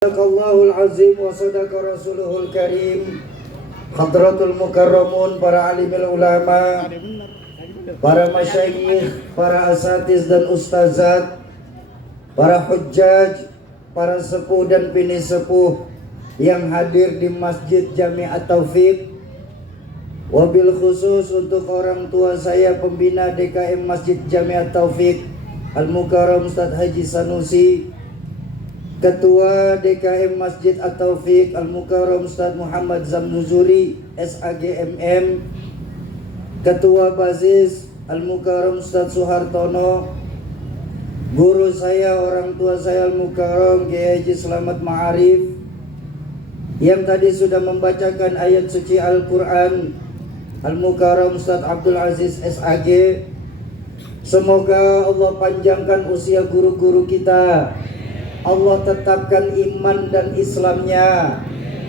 Sadaqallahul azim wa sadaqa rasuluhul karim. Hadratul mukarramun, para alimul ulama, para masyayikh, para asatiz dan ustazat, para hujjaj, para sepuh dan bini sepuh yang hadir di Masjid Jami' At-Taufiq. Wabil khusus untuk orang tua saya, pembina DKM Masjid Jami' At-Taufiq Al-Mukarram Ustadz Haji Sanusi, Ketua DKM Masjid At-Taufiq Al-Mukarram Ustadz Muhammad Zamnuzuri SAGMM, Ketua Basis Al-Mukarram Ustadz Suhartono, guru saya, orang tua saya Al-Mukarram Kiai Haji Selamat Ma'arif, yang tadi sudah membacakan ayat suci Al-Quran, Al-Mukarram Ustadz Abdul Aziz SAG. Semoga Allah panjangkan usia guru-guru kita, Allah tetapkan iman dan Islamnya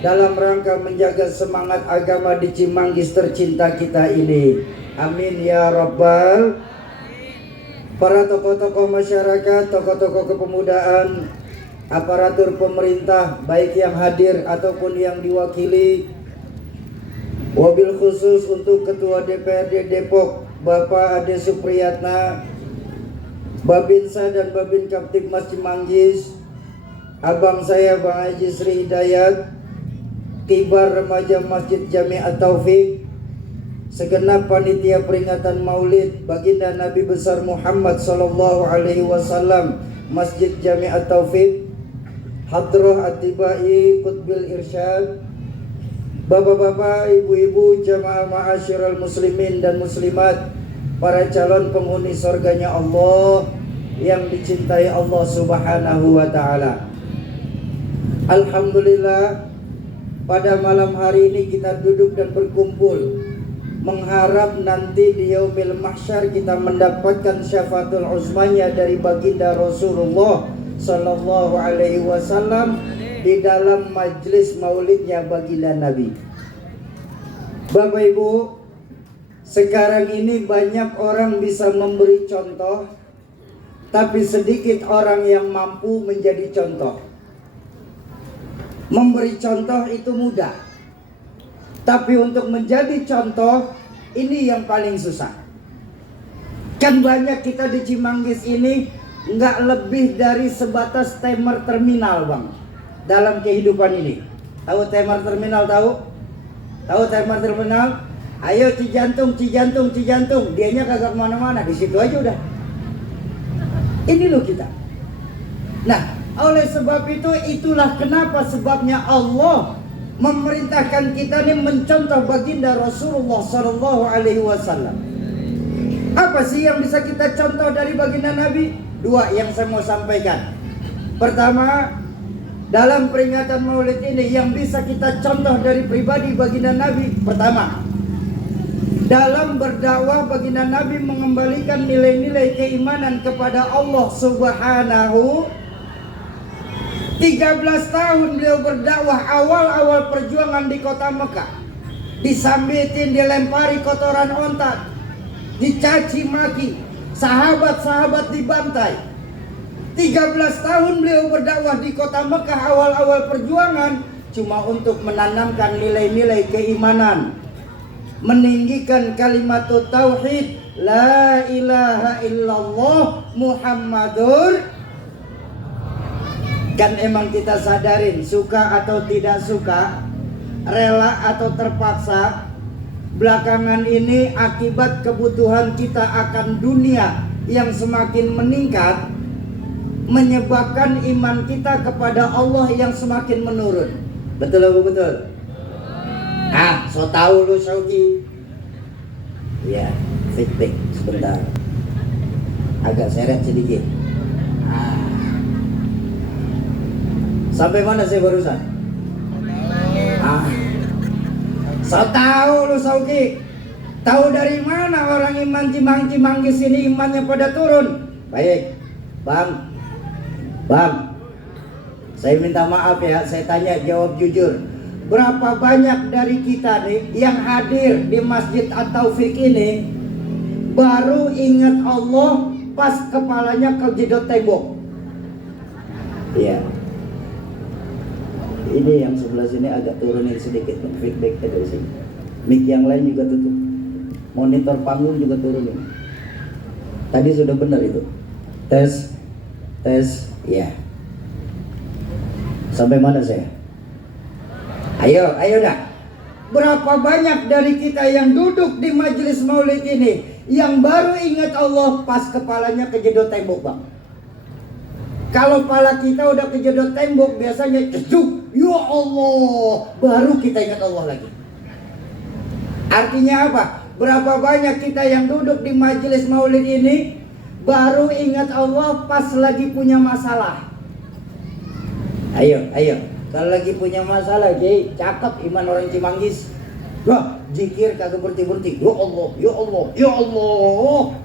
dalam rangka menjaga semangat agama di Cimanggis tercinta kita ini. Amin ya Rabbal. Para tokoh-tokoh masyarakat, tokoh-tokoh kepemudaan, aparatur pemerintah, baik yang hadir ataupun yang diwakili. Wabil khusus untuk Ketua DPRD Depok Bapak Ade Supriyatna, Babinsa dan Babin Kaptipmas Cimanggis, abang saya Bang Haji Sri Hidayat, kibar remaja Masjid Jami' At-Taufiq, segenap panitia peringatan Maulid Baginda Nabi besar Muhammad sallallahu alaihi wasallam Masjid Jami' At-Taufiq, Hadrah Atibai Qutbil Irsyad, bapak-bapak, ibu-ibu, jamaah ma'asyiral muslimin dan muslimat, para calon penghuni surganya Allah yang dicintai Allah subhanahu wa ta'ala. Alhamdulillah, pada malam hari ini kita duduk dan berkumpul mengharap nanti di yaumil mahsyar kita mendapatkan syafaatul uzmanya dari baginda Rasulullah sallallahu alaihi wasallam di dalam majlis maulidnya baginda Nabi. Bapak Ibu, sekarang ini banyak orang bisa memberi contoh, tapi sedikit orang yang mampu menjadi contoh. Memberi contoh itu mudah, tapi untuk menjadi contoh ini yang paling susah. Kan banyak kita di Cimanggis ini nggak lebih dari sebatas temer terminal, Bang, dalam kehidupan ini. Tahu temer terminal? Tahu temer terminal? Ayo Cijantung, Cijantung, Cijantung. Dianya kagak kemana-mana, di situ aja udah. Ini loh kita. Nah, oleh sebab itu, itulah kenapa sebabnya Allah memerintahkan kita ini mencontoh baginda Rasulullah sallallahu alaihi wasallam. Apa sih yang bisa kita contoh dari baginda Nabi? Dua yang saya mau sampaikan. Pertama, dalam peringatan Maulid ini yang bisa kita contoh dari pribadi baginda Nabi, pertama, dalam berdakwah baginda Nabi mengembalikan nilai-nilai keimanan kepada Allah Subhanahu. 13 tahun beliau berdakwah, awal-awal perjuangan di kota Mekah, disambitin, dilempari kotoran onta, dicaci maki, sahabat-sahabat dibantai. 13 tahun beliau berdakwah di kota Mekah, awal-awal perjuangan cuma untuk menanamkan nilai-nilai keimanan, meninggikan kalimat tauhid, la ilaha illallah Muhammadur. Kan emang kita sadarin, suka atau tidak suka, rela atau terpaksa, belakangan ini akibat kebutuhan kita akan dunia yang semakin meningkat, menyebabkan iman kita kepada Allah yang semakin menurun. Betul atau betul? Ah, so tahu lu Sauki. Ya, feedback sebentar. Agak seret sedikit. Sampai mana saya barusan? So tahu lu Sauki. Tahu dari mana orang iman Cimanggis ini imannya pada turun? Baik, Bang, saya minta maaf ya, saya tanya jawab jujur. Berapa banyak dari kita nih yang hadir di Masjid At-Taufiq ini baru ingat Allah pas kepalanya kejedot tembok? Iya. Ini yang sebelah sini agak turunin sedikit, feedback dari sini. Mic yang lain juga tutup. Monitor panggung juga turunin. Tadi sudah benar itu. Tes, ya. Sampai mana saya? Ayo dah. Berapa banyak dari kita yang duduk di majelis maulid ini yang baru ingat Allah pas kepalanya kejedot tembok, Bang. Kalau kepala kita udah kejedot tembok biasanya jeduk, ya Allah, baru kita ingat Allah lagi. Artinya apa? Berapa banyak kita yang duduk di majelis maulid ini baru ingat Allah pas lagi punya masalah. Ayo. Kalau lagi punya masalah, Jay, cakep iman orang Cimanggis. Wah, zikir kagak berhenti-berhenti. Ya Allah, ya Allah, ya Allah.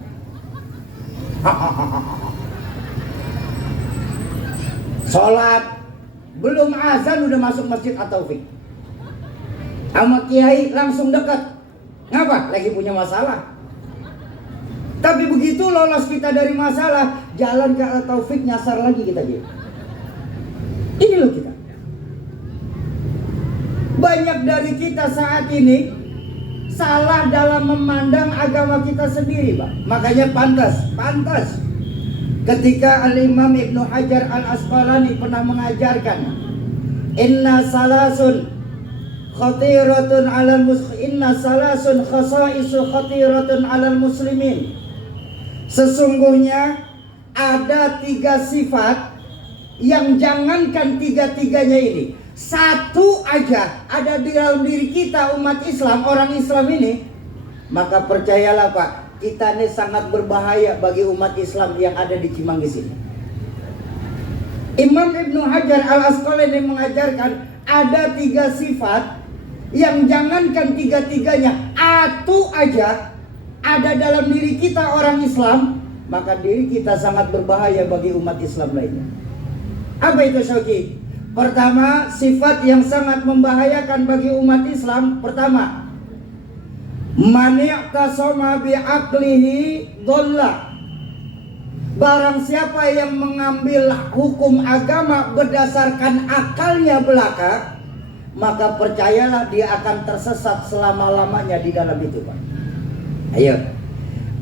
Sholat belum azan udah masuk masjid At-Taufik. Sama kiai langsung dekat. Ngapa? Lagi punya masalah. Tapi begitu lolos kita dari masalah, jalan ke At-Taufik nyasar lagi kita dia. Ini loh kita. Banyak dari kita saat ini salah dalam memandang agama kita sendiri, Pak. Makanya pantas ketika Al-Imam Ibnu Hajar Al-Asqalani pernah mengajarkan, inna salasun khasaisu khatiratun 'alal muslimin. Sesungguhnya ada 3 sifat yang jangankan 3-tiganya ini, satu aja ada di dalam diri kita umat Islam, orang Islam ini, maka percayalah Pak, kita ini sangat berbahaya bagi umat Islam yang ada di Cimanggis ini. Imam Ibnu Hajar Al-Asqalani mengajarkan ada 3 sifat yang jangankan 3-tiganya, satu aja ada dalam diri kita orang Islam, maka diri kita sangat berbahaya bagi umat Islam lainnya. Apa itu, Syauki? Pertama, sifat yang sangat membahayakan bagi umat Islam. Pertama, man i'tasama bi'aqlihi dhalla. Barang siapa yang mengambil hukum agama berdasarkan akalnya belaka, maka percayalah dia akan tersesat selama-lamanya di dalam itu, Pak. Ayo,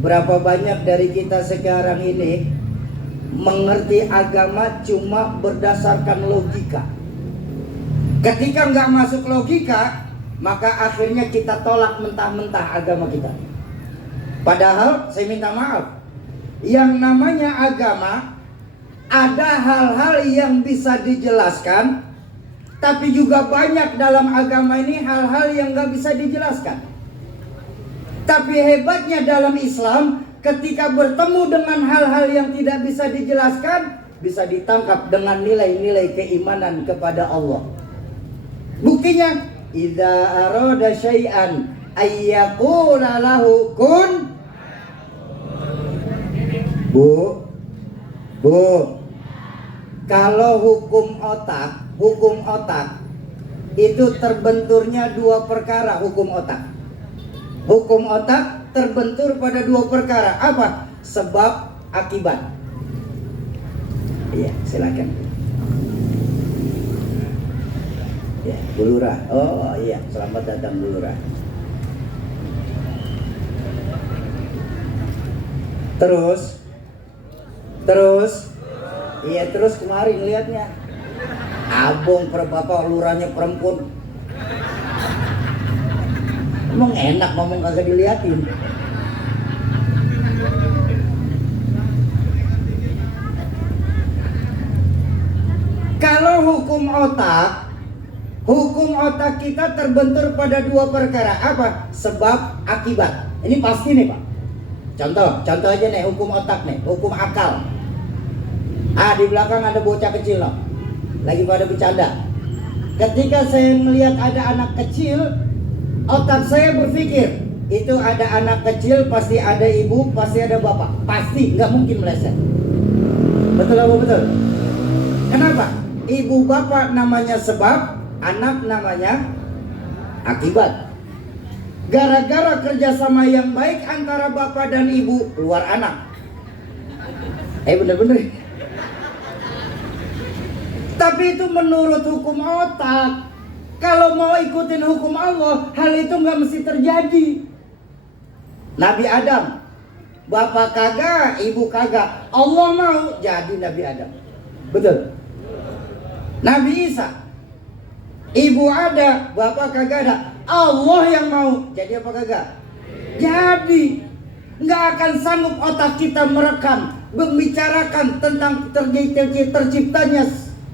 berapa banyak dari kita sekarang ini mengerti agama cuma berdasarkan logika. Ketika nggak masuk logika, maka akhirnya kita tolak mentah-mentah agama kita. Padahal saya minta maaf, yang namanya agama ada hal-hal yang bisa dijelaskan, tapi juga banyak dalam agama ini hal-hal yang nggak bisa dijelaskan. Tapi hebatnya dalam Islam, ketika bertemu dengan hal-hal yang tidak bisa dijelaskan, bisa ditangkap dengan nilai-nilai keimanan kepada Allah. Buktinya, idza arada syai'an ayyaqula lahu kun. Bu, kalau hukum otak itu terbenturnya 2 perkara. Hukum otak terbentur pada 2 perkara. Apa? Sebab akibat. Iya, silakan. Ya, Bu Lurah. Oh iya, selamat datang Bu Lurah. Terus. Iya, terus kemarin lihatnya. Abang bapak lurahnya perempuan. Emang enak ngomong kagak diliatin. Kalau hukum otak kita terbentur pada 2 perkara. Apa? Sebab akibat. Ini pasti nih Pak. Contoh aja nih, hukum otak nih, hukum akal. Di belakang ada bocah kecil loh, lagi pada bercanda. Ketika saya melihat ada anak kecil, otak saya berpikir, itu ada anak kecil, pasti ada ibu, pasti ada bapak. Pasti, nggak mungkin meleset. Betul apa betul? Kenapa? Ibu bapak namanya sebab, anak namanya akibat. Gara-gara kerjasama yang baik antara bapak dan ibu, keluar anak. Bener-bener. Tapi itu menurut hukum otak. Kalau mau ikutin hukum Allah, hal itu nggak mesti terjadi. Nabi Adam, bapak kagak, ibu kagak, Allah mau jadi Nabi Adam. Betul. Nabi Isa, ibu ada, bapak kagak ada, Allah yang mau jadi apa kagak? Jadi. Nggak akan sanggup otak kita merekam, membicarakan tentang terciptanya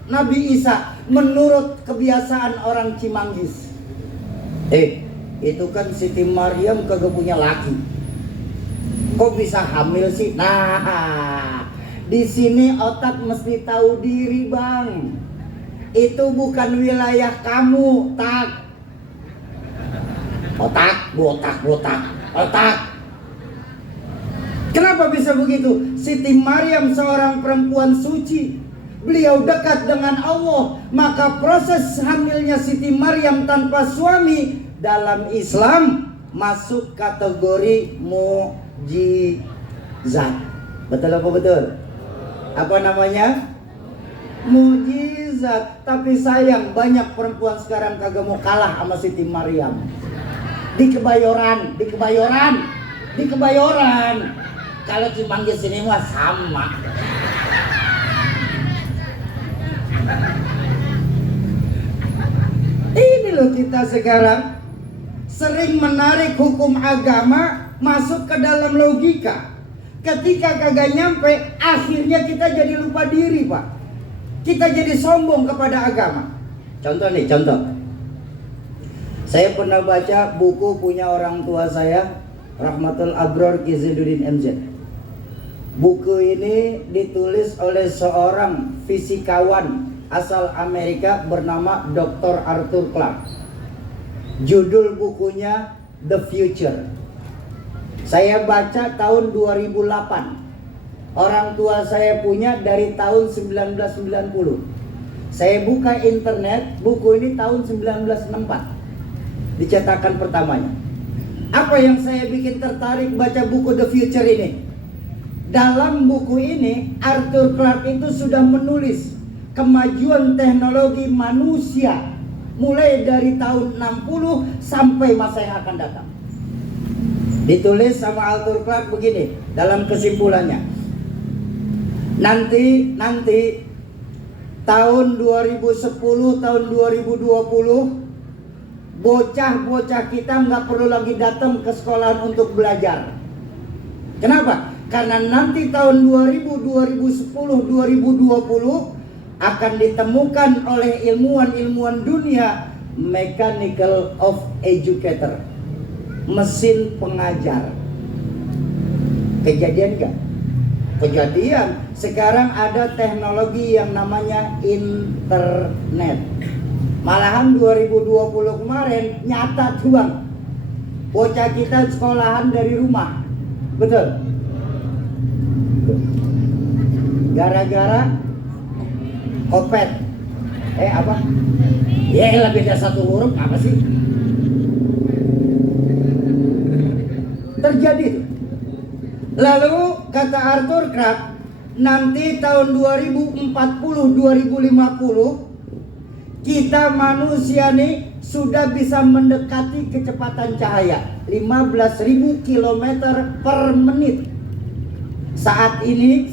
Nabi Isa menurut kebiasaan orang Cimanggis. Itu kan Siti Maryam kagak punya laki, kok bisa hamil sih? Nah, di sini otak mesti tahu diri, Bang. Itu bukan wilayah kamu, tak. Otak. Kenapa bisa begitu? Siti Maryam seorang perempuan suci. Beliau dekat dengan Allah. Maka proses hamilnya Siti Maryam tanpa suami dalam Islam masuk kategori mukjizat. Betul apa betul? Apa namanya? Mukjizat. Tapi sayang banyak perempuan sekarang kagak mau kalah sama Siti Maryam. Di Kebayoran. Kalau Cimanggis sini mah sama. Ini loh kita sekarang sering menarik hukum agama masuk ke dalam logika. Ketika kagak nyampe, akhirnya kita jadi lupa diri, Pak. Kita jadi sombong kepada agama. Contoh. Saya pernah baca buku punya orang tua saya, Rahmatul Abror Ki Zainuddin MZ. Buku ini ditulis oleh seorang fisikawan asal Amerika bernama Dr. Arthur Clarke. Judul bukunya The Future. Saya baca tahun 2008. Orang tua saya punya dari tahun 1990. Saya buka internet, buku ini tahun 1964. Dicetakan pertamanya. Apa yang saya bikin tertarik baca buku The Future ini? Dalam buku ini Arthur Clarke itu sudah menulis kemajuan teknologi manusia mulai dari tahun 60 sampai masa yang akan datang. Ditulis sama Arthur Clarke begini dalam kesimpulannya. Nanti tahun 2010, tahun 2020 bocah-bocah kita nggak perlu lagi datang ke sekolahan untuk belajar. Kenapa? Karena nanti tahun 2010, 2020 akan ditemukan oleh ilmuwan-ilmuwan dunia mechanical of educator, mesin pengajar. Kejadian gak? Kejadian. Sekarang ada teknologi yang namanya internet. Malahan 2020 kemarin nyata tuh, Bang. Bocah kita sekolahan dari rumah. Betul? Gara-gara kopet. Apa? Ya beda satu huruf apa sih? Terjadi itu. Lalu kata Arthur Clarke, nanti tahun 2040-2050 kita manusia nih sudah bisa mendekati kecepatan cahaya 15.000 km per menit. Saat ini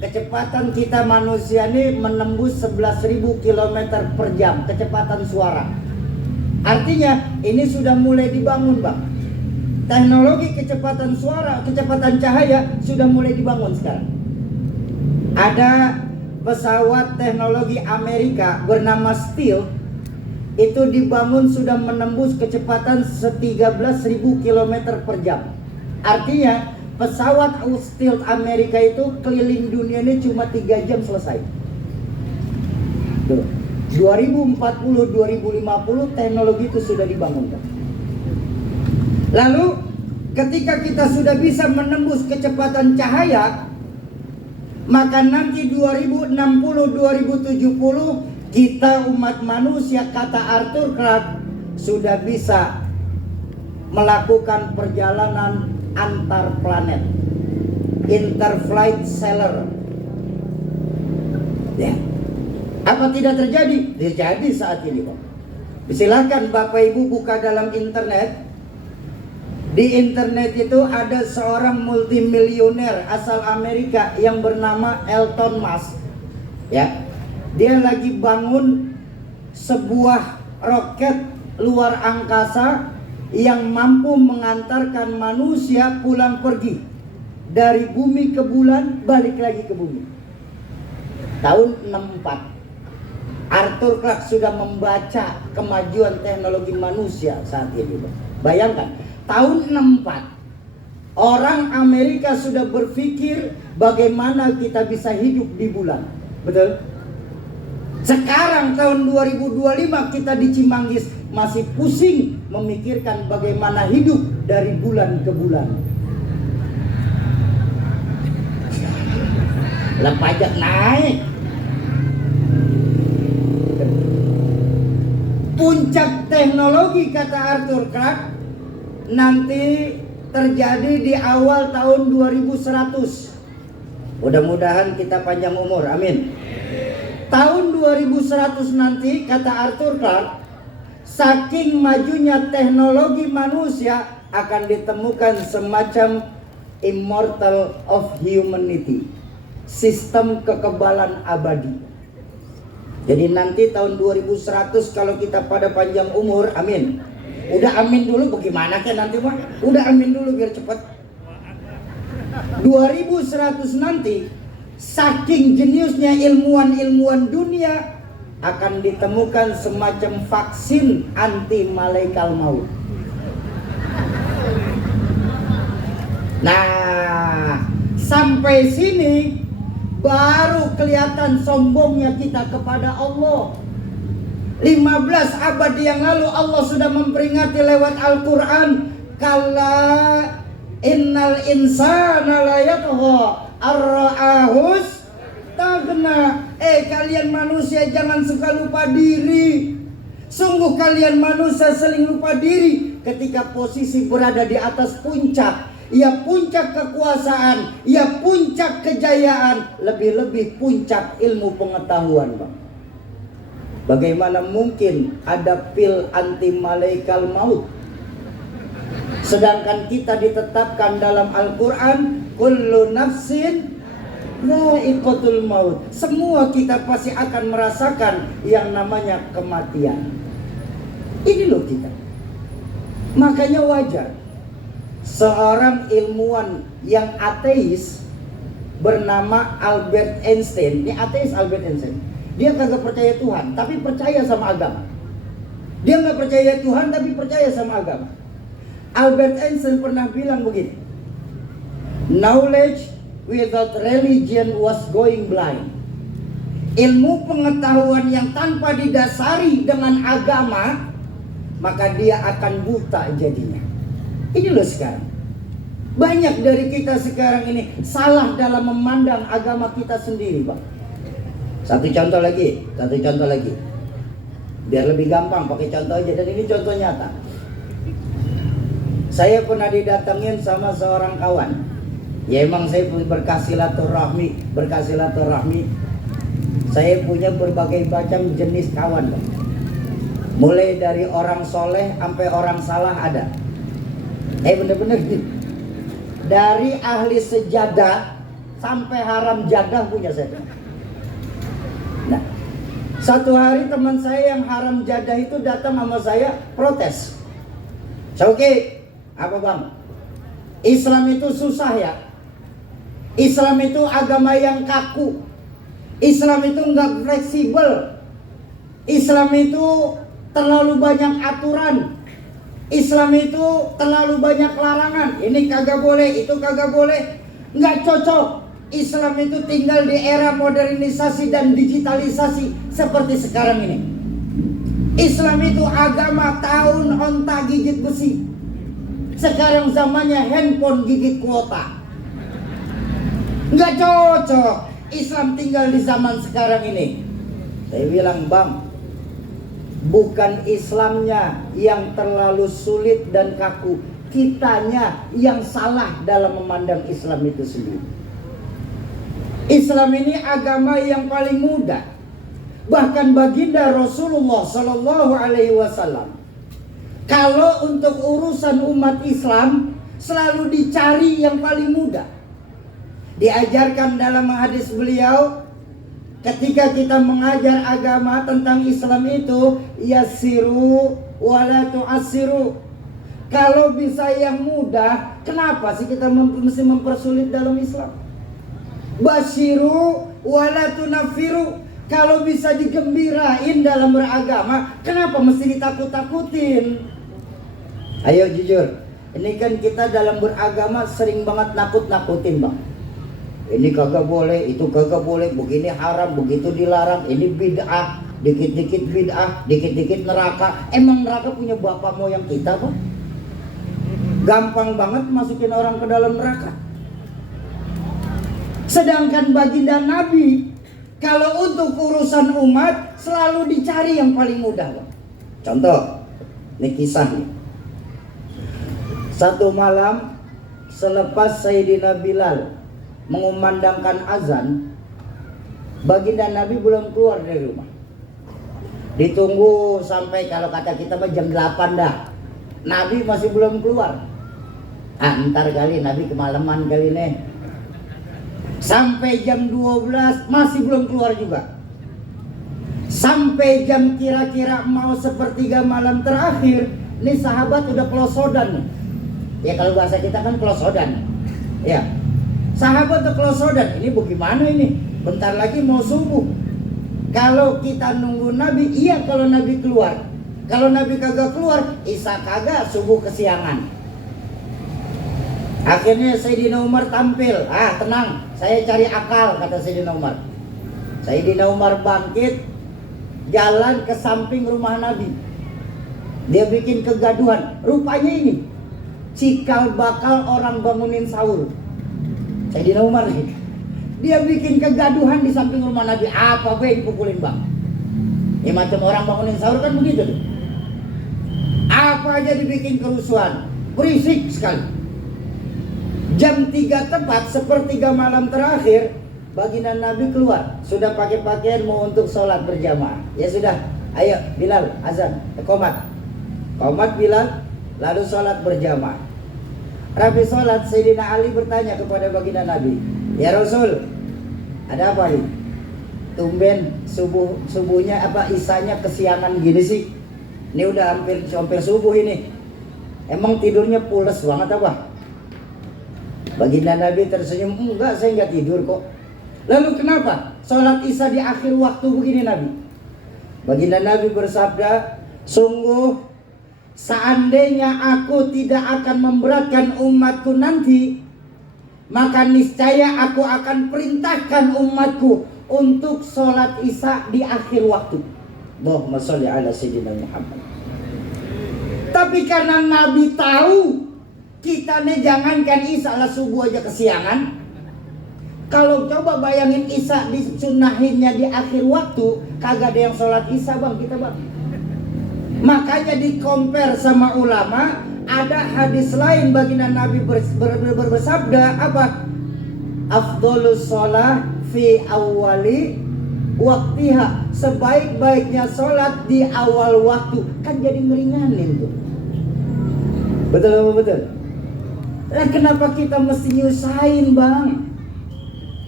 kecepatan kita manusia ini menembus 11.000 km per jam kecepatan suara. Artinya ini sudah mulai dibangun, Bang. Teknologi kecepatan suara, kecepatan cahaya sudah mulai dibangun sekarang. Ada pesawat teknologi Amerika bernama Stealth, itu dibangun sudah menembus kecepatan 13.000 km per jam. Artinya pesawat Stealth Amerika itu keliling dunia ini cuma 3 jam selesai. 2040-2050 teknologi itu sudah dibangun. Lalu ketika kita sudah bisa menembus kecepatan cahaya, maka nanti 2060-2070 kita umat manusia, kata Arthur Clarke, sudah bisa melakukan perjalanan antar planet, interflight sailor. Ya. Apa tidak terjadi? Terjadi saat ini, Pak. Silakan Bapak Ibu buka dalam internet. Di internet itu ada seorang multimilioner asal Amerika yang bernama Elon Musk. Ya. Dia lagi bangun sebuah roket luar angkasa yang mampu mengantarkan manusia pulang pergi dari bumi ke bulan, balik lagi ke bumi. Tahun 64 Arthur Clarke sudah membaca kemajuan teknologi manusia saat ini. Bayangkan, tahun 64 orang Amerika sudah berpikir bagaimana kita bisa hidup di bulan. Betul? Sekarang tahun 2025 kita di Cimanggis masih pusing memikirkan bagaimana hidup dari bulan ke bulan. Lah pajak naik. Puncak teknologi, kata Arthur Clarke, nanti terjadi di awal tahun 2100. Mudah-mudahan kita panjang umur, amin. Tahun 2100 nanti, kata Arthur Clarke, saking majunya teknologi manusia akan ditemukan semacam immortal of humanity, sistem kekebalan abadi. Jadi nanti tahun 2100 kalau kita pada panjang umur, amin. Udah amin dulu, bagaimana kan nanti Pak? Udah amin dulu biar cepat. 2100 nanti, saking jeniusnya ilmuwan-ilmuwan dunia, akan ditemukan semacam vaksin anti malaikal maut. Nah, sampai sini baru kelihatan sombongnya kita kepada Allah. 15 abad yang lalu Allah sudah memperingati lewat Al-Quran, kalla innal insana la yatgha ar-ra'ahus tagna. Kalian manusia jangan suka lupa diri. Sungguh kalian manusia sering lupa diri ketika posisi berada di atas puncak. Ya puncak kekuasaan, ya puncak kejayaan, lebih-lebih puncak ilmu pengetahuan, Bang. Bagaimana mungkin ada pil anti malaikal maut? Sedangkan kita ditetapkan dalam Al-Quran, kullu nafsin dha'iqatul maut. Semua kita pasti akan merasakan yang namanya kematian. Ini loh kita. Makanya wajar seorang ilmuwan yang ateis bernama Albert Einstein. Ini ateis Albert Einstein. Dia kagak percaya Tuhan, tapi percaya sama agama. Dia nggak percaya Tuhan, tapi percaya sama agama. Albert Einstein pernah bilang begini, knowledge without religion was going blind. Ilmu pengetahuan yang tanpa didasari dengan agama, maka dia akan buta jadinya. Ini loh sekarang. Banyak dari kita sekarang ini salah dalam memandang agama kita sendiri, Pak. Satu contoh lagi. Biar lebih gampang pakai contoh aja, dan ini contoh nyata. Saya pernah didatengin sama seorang kawan. Ya emang saya berkah silaturahmi. Saya punya berbagai macam jenis kawan, Pak. Mulai dari orang soleh sampai orang salah ada. Bener-bener gitu. Dari ahli sejadah sampai haram jadah punya saya. Nah, satu hari teman saya yang haram jadah itu datang sama saya protes. Oke, apa bang? Islam itu susah ya. Islam itu agama yang kaku. Islam itu nggak fleksibel. Islam itu terlalu banyak aturan. Islam itu terlalu banyak larangan. Ini kagak boleh, itu kagak boleh. Nggak cocok. Islam itu tinggal di era modernisasi dan digitalisasi seperti sekarang ini. Islam itu agama tahun onta gigit besi. Sekarang zamannya handphone gigit kuota. Nggak cocok. Islam tinggal di zaman sekarang ini. Saya bilang, bang, bukan Islamnya yang terlalu sulit dan kaku, kitanya yang salah dalam memandang Islam itu sendiri. Islam ini agama yang paling mudah. Bahkan baginda Rasulullah Sallallahu Alaihi Wasallam, kalau untuk urusan umat Islam selalu dicari yang paling mudah. Diajarkan dalam hadis beliau, ketika kita mengajar agama tentang Islam itu, yassiru wala tu'assiru. Kalau bisa yang mudah, kenapa sih kita mesti mempersulit dalam Islam? Basyiru wala tunaffiru. Kalau bisa digembirain dalam beragama, kenapa mesti ditakut-takutin? Ayo jujur, ini kan kita dalam beragama sering banget nakut-nakutin, Bang. Ini kagak boleh, itu kagak boleh, begini haram, begitu dilarang, ini bid'ah, dikit-dikit bid'ah, dikit-dikit neraka. Emang neraka punya bapak moyang kita, Bang? Gampang banget masukin orang ke dalam neraka. Sedangkan baginda Nabi, kalau untuk urusan umat selalu dicari yang paling mudah, Bang. Contoh, ini kisah nih. Satu malam selepas Sayyidina Bilal mengumandangkan azan, baginda Nabi belum keluar dari rumah. Ditunggu sampai, kalau kata kita jam 8 dah, Nabi masih belum keluar. Ntar kali Nabi kemalaman kali nih. Sampai jam 12 masih belum keluar juga. Sampai jam kira-kira mau sepertiga malam terakhir, nih sahabat udah pelosodan nih. Ya kalau bahasa kita kan pelosodan. Ya, sahabat udah pelosodan. Ini bagaimana ini? Bentar lagi mau subuh. Kalau kita nunggu Nabi, iya kalau Nabi keluar. Kalau Nabi kagak keluar, Isa kagak, subuh kesiangan. Akhirnya Sayyidina Umar tampil. Tenang, saya cari akal, kata Sayyidina Umar. Sayyidina Umar bangkit, jalan ke samping rumah Nabi. Dia bikin kegaduhan. Rupanya ini cikal bakal orang bangunin sahur. Sayyidina Umar nih, dia bikin kegaduhan di samping rumah Nabi. Apa gue dipukulin, Bang? Ya macam orang bangunin sahur kan begitu tuh. Apa aja dibikin kerusuhan, berisik sekali. Jam 3 tepat, sepertiga malam terakhir, baginda Nabi keluar. Sudah pakai pakaian mau untuk sholat berjamaah. Ya sudah, ayo Bilal, azan, qomat. Qomat Bilal, lalu sholat berjamaah. Rabi sholat, Sayyidina Ali bertanya kepada baginda Nabi, ya Rasul, ada apa nih? Tumben subuhnya apa isanya kesiangan gini sih? Ini udah hampir subuh ini. Emang tidurnya pules banget apa? Baginda Nabi tersenyum, enggak, saya enggak tidur kok. Lalu kenapa sholat isya di akhir waktu begini Nabi? Baginda Nabi bersabda, sungguh seandainya aku tidak akan memberatkan umatku nanti, maka niscaya aku akan perintahkan umatku untuk sholat isya di akhir waktu. Allahumma sholli ala sayyidina Muhammad. Tapi karena Nabi tahu kita nih jangankan isya lah subuh aja kesiangan. Kalau coba bayangin isya disunahinnya di akhir waktu, kagak ada yang sholat isya, Bang, kita, Bang. Makanya di-compare sama ulama, ada hadis lain baginda Nabi bersabda apa? Afdholus sholah fi awwali waktiha. Sebaik-baiknya sholat di awal waktu. Kan jadi meringanin tuh. Betul apa betul? Nah, kenapa kita mesti nyusahin, Bang?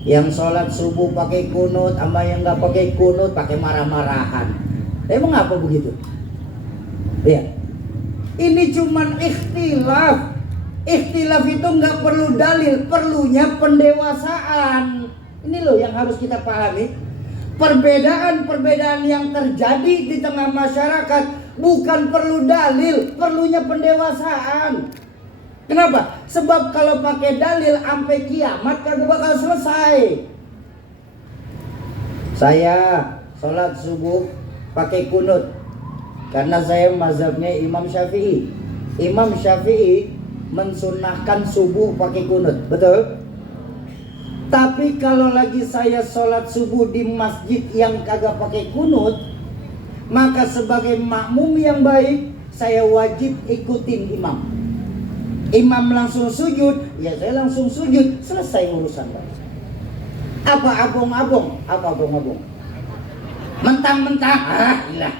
Yang sholat subuh pakai kunut, sama yang nggak pakai kunut pakai marah-marahan. Emang apa begitu? Ya, ini cuman ikhtilaf. Ikhtilaf itu nggak perlu dalil, perlunya pendewasaan. Ini loh yang harus kita pahami. Perbedaan-perbedaan yang terjadi di tengah masyarakat bukan perlu dalil, perlunya pendewasaan. Kenapa? Sebab kalau pakai dalil sampai kiamat kagak bakal selesai. Saya sholat subuh pakai kunut karena saya mazhabnya Imam Syafi'i. Imam Syafi'i mensunahkan subuh pakai kunut, betul? Tapi kalau lagi saya sholat subuh di masjid yang kagak pakai kunut, maka sebagai makmum yang baik saya wajib ikutin imam. Imam langsung sujud, ya saya langsung sujud, selesai urusan. Apa abong-abong? Apa abong-abong? Mentang-mentang, ilah.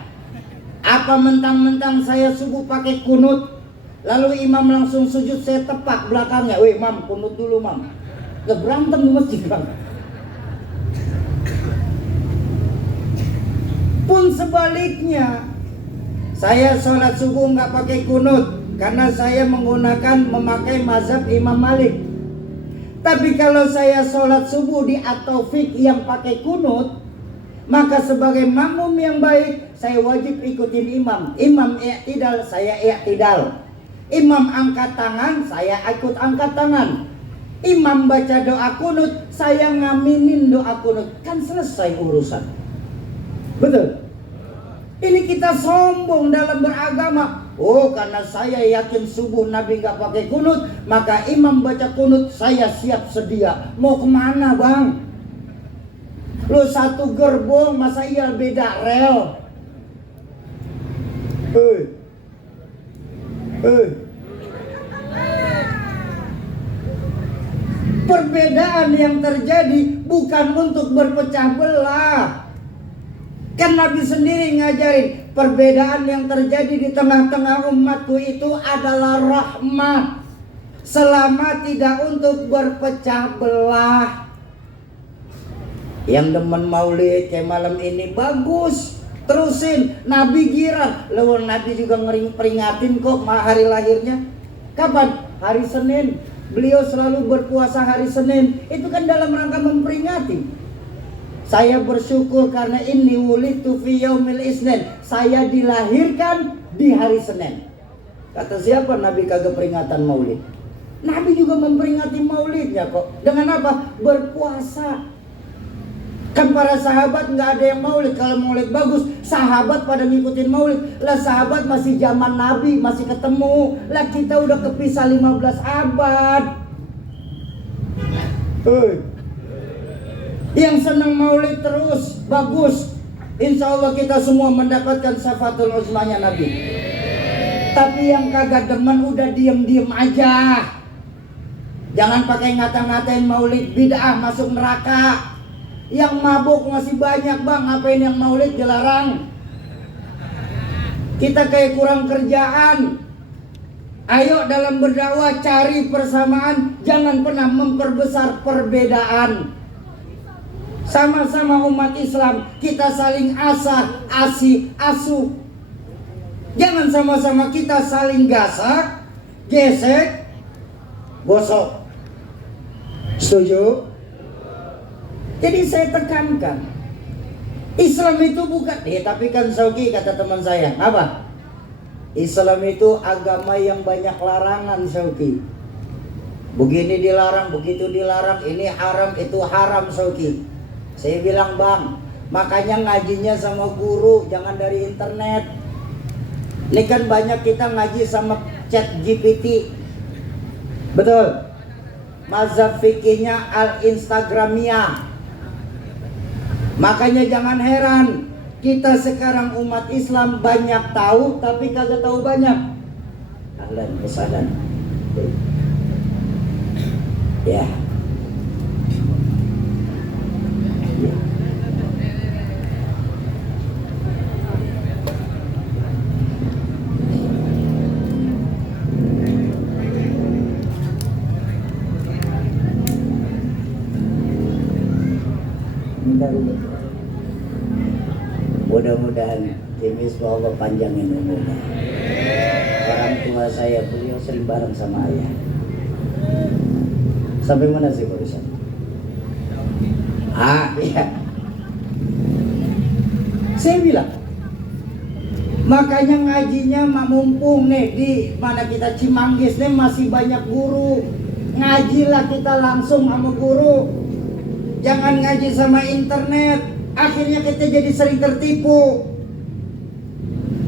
Apa mentang-mentang saya subuh pakai kunut, lalu imam langsung sujud, saya tepak belakangnya. Weh mam, kunut dulu mam. Gak berantem di masjid bang. Pun sebaliknya, saya sholat subuh nggak pakai kunut karena saya memakai mazhab Imam Malik. Tapi kalau saya sholat subuh di At-Taufik yang pakai kunut, maka sebagai makmum yang baik, saya wajib ikutin imam. Imam i'tidal, saya i'tidal. Imam angkat tangan, saya ikut angkat tangan. Imam baca doa kunut, saya ngaminin doa kunut. Kan selesai urusan. Betul? Ini kita sombong dalam beragama. Oh, karena saya yakin subuh Nabi gak pakai kunut, maka imam baca kunut, saya siap sedia. Mau kemana bang? Lo satu gerbong, masa iya beda rel? Perbedaan yang terjadi bukan untuk berpecah belah. Kan Nabi sendiri ngajarin, perbedaan yang terjadi di tengah-tengah umatku itu adalah rahmat, selama tidak untuk berpecah belah. Yang demen maulid kayak malam ini bagus, terusin. Nabi girang, lalu Nabi juga peringatin kok hari lahirnya. Kapan? Hari Senin. Beliau selalu berpuasa hari Senin. Itu kan dalam rangka memperingati. Saya bersyukur karena ini wulitu fi yaumil isnin. Saya dilahirkan di hari Senin. Kata siapa Nabi kagak peringatan maulid? Nabi juga memperingati maulidnya kok. Dengan apa? Berpuasa. Kan para sahabat nggak ada yang maulid. Kalau maulid bagus, sahabat pada ngikutin maulid. Lah sahabat masih zaman Nabi, masih ketemu. Lah kita udah kepisah 15 abad. Yang senang maulid terus, bagus. Insya Allah kita semua mendapatkan syafatul uzmanya Nabi. Tapi yang kagak demen udah diem-diem aja. Jangan pakai ngata-ngatain maulid, bid'ah masuk neraka. Yang mabuk masih banyak bang, ngapain yang maulid dilarang? Kita kayak kurang kerjaan. Ayo dalam berdakwah cari persamaan, jangan pernah memperbesar perbedaan. Sama-sama umat Islam, kita saling asuh. Jangan sama-sama kita saling gasak, gesek, gosok. Setuju? Jadi saya tekankan, Islam itu bukan, tapi kan Sauki kata teman saya, apa? Islam itu agama yang banyak larangan Sauki. Begini dilarang, begitu dilarang, ini haram, itu haram Sauki. Saya bilang bang, makanya ngajinya sama guru, jangan dari internet. Ini kan banyak kita ngaji sama chat GPT. Betul? Mazhab fikihnya al-instagramia. Makanya jangan heran, kita sekarang umat Islam banyak tahu tapi kagak tahu banyak. Ahlan wasahlan. Ya. Mudah-mudahan Timis Allah panjangin umurnya. Orang tua saya beliau sering bareng sama ayah. Sampai mana sih barusan? Iya. Saya bilang, makanya ngajinya mumpung nih di mana kita Cimanggis nih masih banyak guru. Ngajilah kita langsung sama guru. Jangan ngaji sama internet. Akhirnya kita jadi sering tertipu.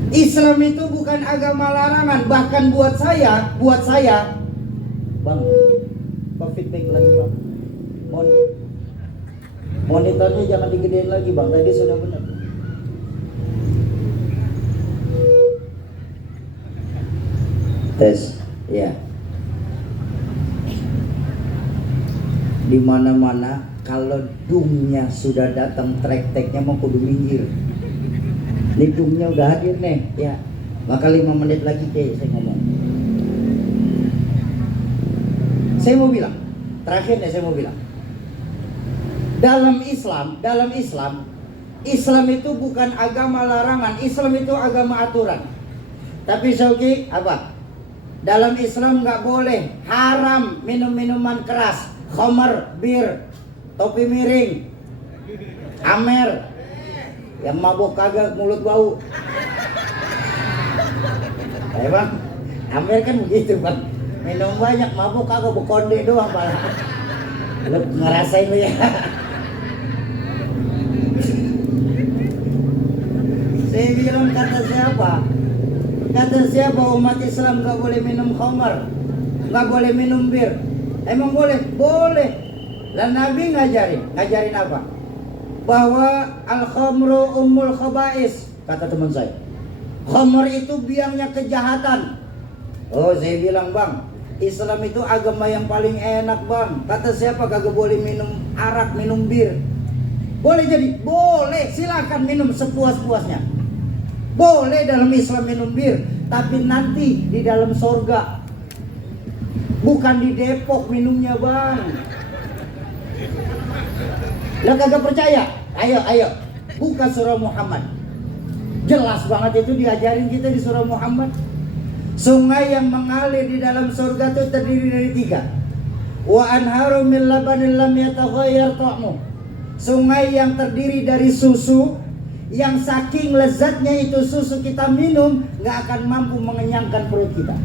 Islam itu bukan agama larangan. Bahkan buat saya bang, feedback lagi bang, monitornya jangan digedein lagi bang, tadi sudah benar. Tes, ya. Di mana-mana Kalau dungnya sudah datang, trek-treknya mau kudu minggir. Ini dungnya udah hadir nih, ya. Maka 5 menit lagi saya ngomong. Saya mau bilang, terakhirnya saya mau bilang, dalam Islam itu bukan agama larangan, Islam itu agama aturan. Tapi Syauki, apa? Dalam Islam nggak boleh, haram minum-minuman keras, khamar, bir, topi miring, amer, yang mabuk kagak mulut bau. Bang, amer kan begitu bang, minum banyak mabuk kagak bekonde doang malah. Lu ngerasain lu ya? Saya bilang kata siapa? Kata siapa umat Islam gak boleh minum khamar, gak boleh minum bir? Emang boleh? Boleh. Dan Nabi ngajarin apa? Bahwa al-khamru ummul khaba'is, kata teman saya. Khamar itu biangnya kejahatan. Oh, saya bilang bang, Islam itu agama yang paling enak bang. Kata siapa kagak boleh minum arak, minum bir? Boleh jadi? Boleh, silakan minum sepuas-puasnya. Boleh dalam Islam minum bir, tapi nanti di dalam sorga, bukan di Depok minumnya bang. Lah kagak percaya? Ayo, buka surah Muhammad. Jelas banget itu diajarin kita di surah Muhammad. Sungai yang mengalir di dalam surga itu terdiri dari 3. Wa anharum min labanin lam yataghayyar ta'muh. Sungai yang terdiri dari susu yang saking lezatnya itu susu kita minum nggak akan mampu mengenyangkan perut kita.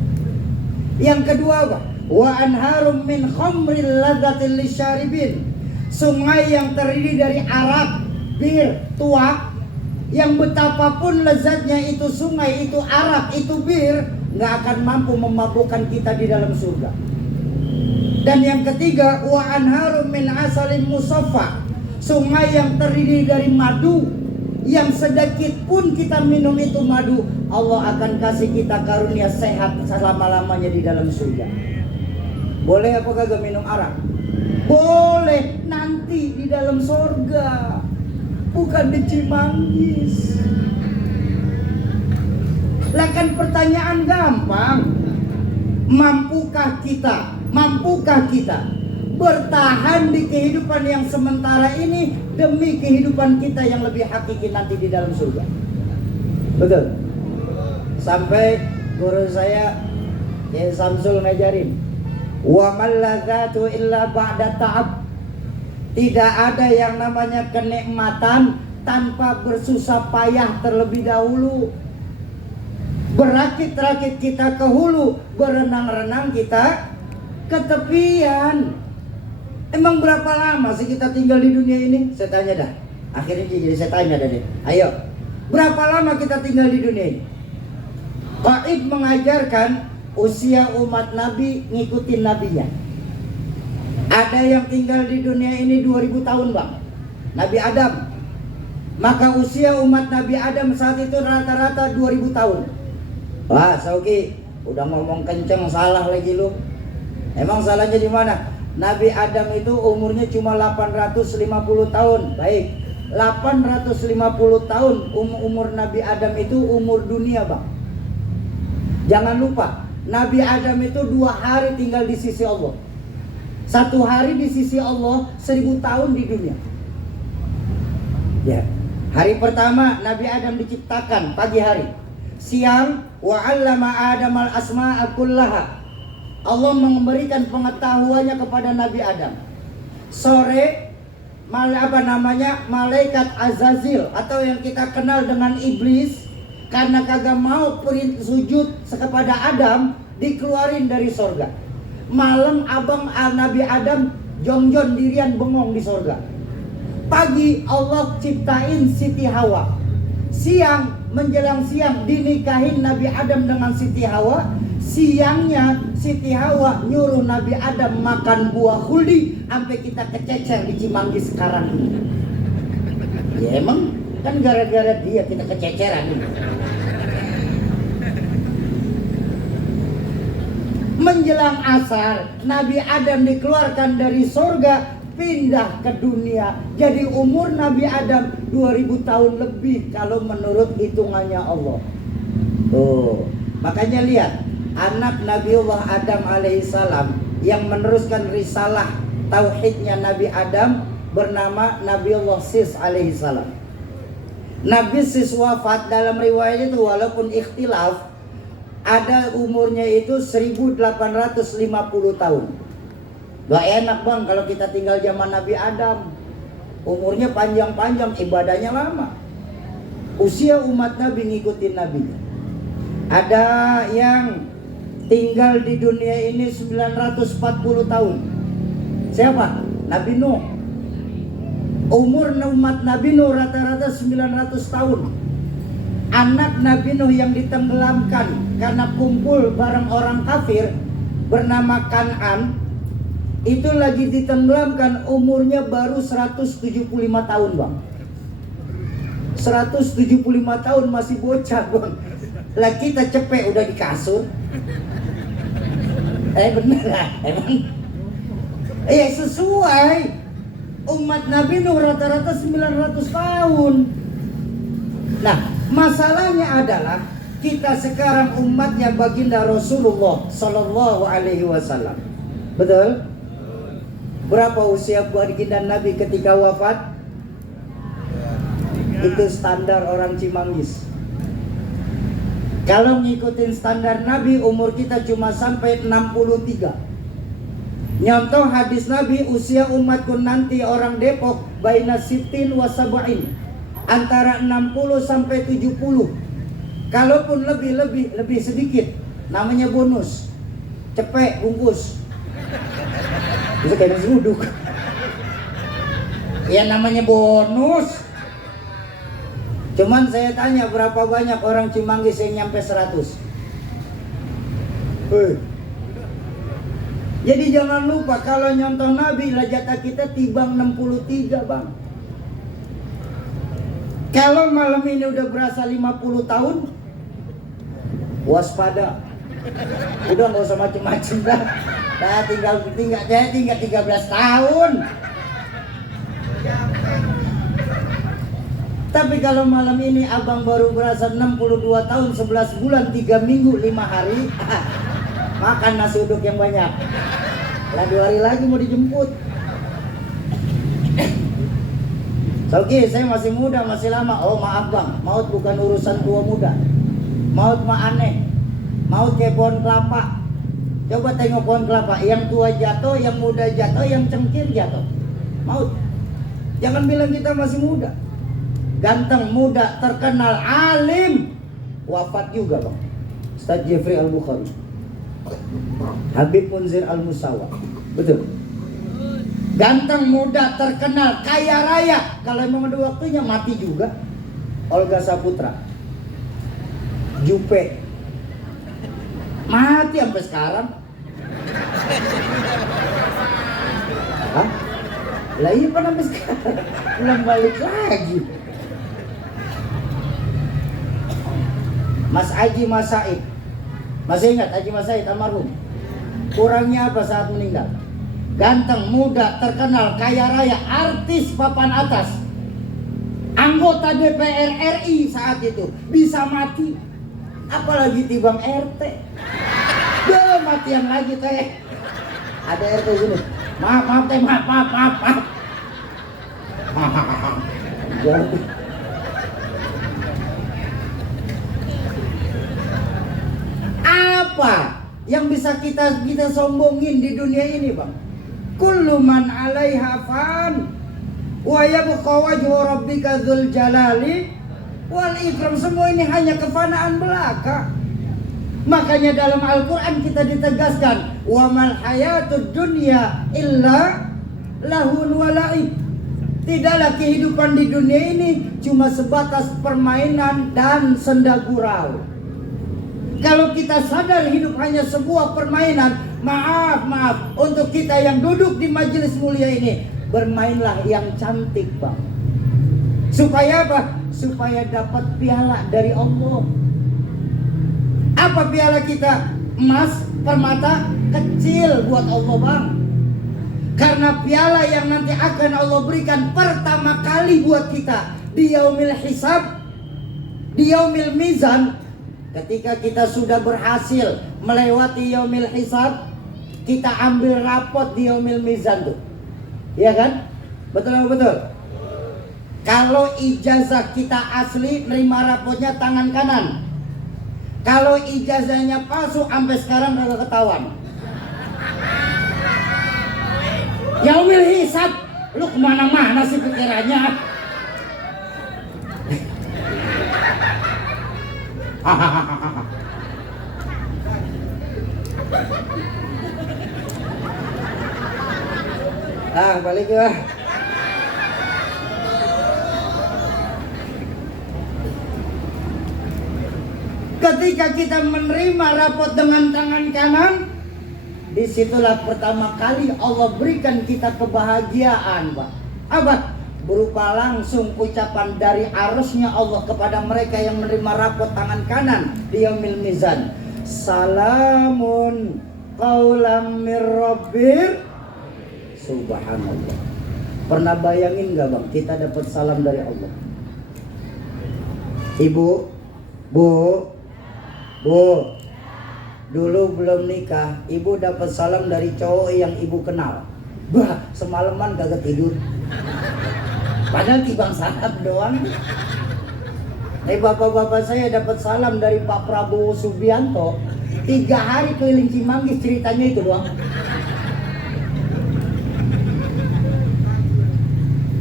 Yang kedua, wa anharum min khamril ladzatil lisyaribin. Sungai yang terdiri dari arak, bir, tuak, yang betapapun lezatnya itu sungai, itu arak, itu bir, nggak akan mampu memabukkan kita di dalam surga. Dan yang ketiga, wa anharum min asalin musaffa. Sungai yang terdiri dari madu, yang sedikit pun kita minum itu madu, Allah akan kasih kita karunia sehat selama-lamanya di dalam surga. Boleh apa kagak minum arak? Boleh, nanti di dalam surga, bukan di Cimanggis. Lah kan pertanyaan gampang. Mampukah kita bertahan di kehidupan yang sementara ini demi kehidupan kita yang lebih hakiki nanti di dalam surga? Betul. Sampai guru saya Kiai Samsul ngajarin, wa malladzatu illa ba'da ta'ab. Tidak ada yang namanya kenikmatan tanpa bersusah payah terlebih dahulu. Berakit-rakit kita ke hulu, berenang-renang kita ke tepian. Emang berapa lama sih kita tinggal di dunia ini? Saya tanya dah. Akhirnya jadi saya tanya dah deh. Ayo, berapa lama kita tinggal di dunia ini? Qaid mengajarkan usia umat Nabi ngikutin nabinya. Ada yang tinggal di dunia ini 2000 tahun bang, Nabi Adam. Maka usia umat Nabi Adam saat itu rata-rata 2000 tahun. Wah Sauki, udah ngomong kenceng, salah lagi lu. Emang salahnya di mana? Nabi Adam itu umurnya cuma 850 tahun. Baik, 850 tahun umur Nabi Adam itu umur dunia bang. Jangan lupa, Nabi Adam itu 2 hari tinggal di sisi Allah. 1 hari di sisi Allah, 1000 tahun di dunia. Ya, hari pertama Nabi Adam diciptakan pagi hari. Siang, wa 'allama Adam al-asma'a kullaha. Allah memberikan pengetahuannya kepada Nabi Adam. Sore, malaikat Azazil atau yang kita kenal dengan iblis, karena kagak mau sujud kepada Adam, dikeluarin dari sorga. Malam abang Nabi Adam jongjon dirian bengong di sorga. Pagi Allah ciptain Siti Hawa. Siang, menjelang siang dinikahin Nabi Adam dengan Siti Hawa. Siangnya Siti Hawa nyuruh Nabi Adam makan buah khuldi sampai kita kececer di Cimanggis sekarang ini. Ya emang kan gara-gara dia kita kececeran ini. Menjelang asar Nabi Adam dikeluarkan dari surga, pindah ke dunia. Jadi umur Nabi Adam 2000 tahun lebih kalau menurut hitungannya Allah. Tuh, makanya lihat anak Nabiullah Adam alaihissalam yang meneruskan risalah tauhidnya Nabi Adam bernama Nabiullah Sis alaihissalam. Nabi Sis wafat dalam riwayat itu walaupun ikhtilaf, ada umurnya itu 1850 tahun. Gak enak bang kalau kita tinggal zaman Nabi Adam. Umurnya panjang-panjang, ibadahnya lama. Usia umat Nabi ngikutin Nabi. Ada yang tinggal di dunia ini 940 tahun. Siapa? Nabi Nuh. Umur umat Nabi Nuh rata-rata 900 tahun. Anak Nabi Nuh yang ditenggelamkan karena kumpul bareng orang kafir bernama Kan'an, itu lagi ditenggelamkan, umurnya baru 175 tahun bang. 175 tahun masih bocah bang. Lah kita cepet udah di kasur. Bener lah emang. Sesuai. Umat Nabi Nuh rata-rata 900 tahun. Nah masalahnya adalah kita sekarang umatnya baginda Rasulullah Sallallahu Alaihi Wasallam. Betul? Berapa usia baginda Nabi ketika wafat? Itu standar orang Cimanggis. Kalau ngikutin standar Nabi, umur kita cuma sampai 63. Nyontoh hadis Nabi, usia umatku nanti orang Depok baina sittin wa sab'in, antara 60 sampai 70. Kalaupun lebih sedikit, namanya bonus. Cepet bungkus. Bisa kayak nasi uduk. Ya namanya bonus. Cuman saya tanya berapa banyak orang Cimanggis yang nyampe 100. Jadi jangan lupa kalau nyontoh Nabi lah jatah kita tibang 63 bang. Kalau malam ini udah berasa 50 tahun, waspada. Udah gak usah macem-macem dah. Nah, tinggal 13 tahun. Tapi kalau malam ini abang baru berasa 62 tahun 11 bulan 3 minggu 5 hari, makan nasi uduk yang banyak. Lah 2 hari lagi mau dijemput. Oke, saya masih muda, masih lama. Oh maaf bang, maut bukan urusan tua muda. Maut mah aneh. Maut kayak pohon kelapa. Coba tengok pohon kelapa, yang tua jatuh, yang muda jatuh, yang cengkir jatuh. Maut. Jangan bilang kita masih muda. Ganteng, muda, terkenal, alim, wafat juga bang. Ustaz Jeffrey Al-Bukhari, Habib Munzir Al-Musawa. Betul. Ganteng, muda, terkenal, kaya raya. Kalau memang ada waktunya mati juga. Olga Saputra, Jupe, mati sampai sekarang. Hah? Lah iya kan sampai sekarang belum balik lagi. Mas Haji Mas Said, masih ingat Haji Mas Said almarhum? Kurangnya apa saat meninggal? Ganteng, muda, terkenal, kaya raya, artis papan atas, anggota DPR RI saat itu, bisa mati. Apalagi tibang RT. Matian lagi teh. Ada RT sini. Maaf teh, maaf. Apa yang bisa kita sombongin di dunia ini bang? Kullu man 'alaiha fan wa yabqa wajhu rabbika dzul jalali wal ikram. Semua ini hanya kefanaan belaka. Makanya dalam Al-Quran kita ditegaskan, wa mal hayatud dunya illa lahun wa la'ib. Tidaklah kehidupan di dunia ini cuma sebatas permainan dan senda gurau. Kalau kita sadar hidup hanya sebuah permainan, maaf untuk kita yang duduk di majelis mulia ini, bermainlah yang cantik bang. Supaya apa? Supaya dapat piala dari Allah. Apa piala kita? Emas, permata, kecil buat Allah bang. Karena piala yang nanti akan Allah berikan pertama kali buat kita di yaumil hisab, di yaumil mizan. Ketika kita sudah berhasil melewati yaumil hisab, kita ambil rapot di yaumil mizan tuh. Iya kan? Betul atau betul? Kalau ijazah kita asli, nerima rapotnya tangan kanan. Kalau ijazahnya palsu, sampai sekarang kagak ketahuan. Yaumil hisab, lu kemana-mana sih pikirannya? Balik ya. Ketika kita menerima rapot dengan tangan kanan, disitulah pertama kali Allah berikan kita kebahagiaan, Pak. Apa? Berupa langsung ucapan dari arusnya Allah kepada mereka yang menerima rapot tangan kanan di yaumil mizan. Salamun qaulam mir rabbir. Subhanallah. Pernah bayangin gak bang, kita dapat salam dari Allah? Ibu, Bu, dulu belum nikah, ibu dapat salam dari cowok yang ibu kenal. Bah, semalaman kagak tidur. Padahal tibang sangat doang. Bapak-bapak saya dapat salam dari Pak Prabowo Subianto. 3 hari keliling Cimanggis, ceritanya itu doang.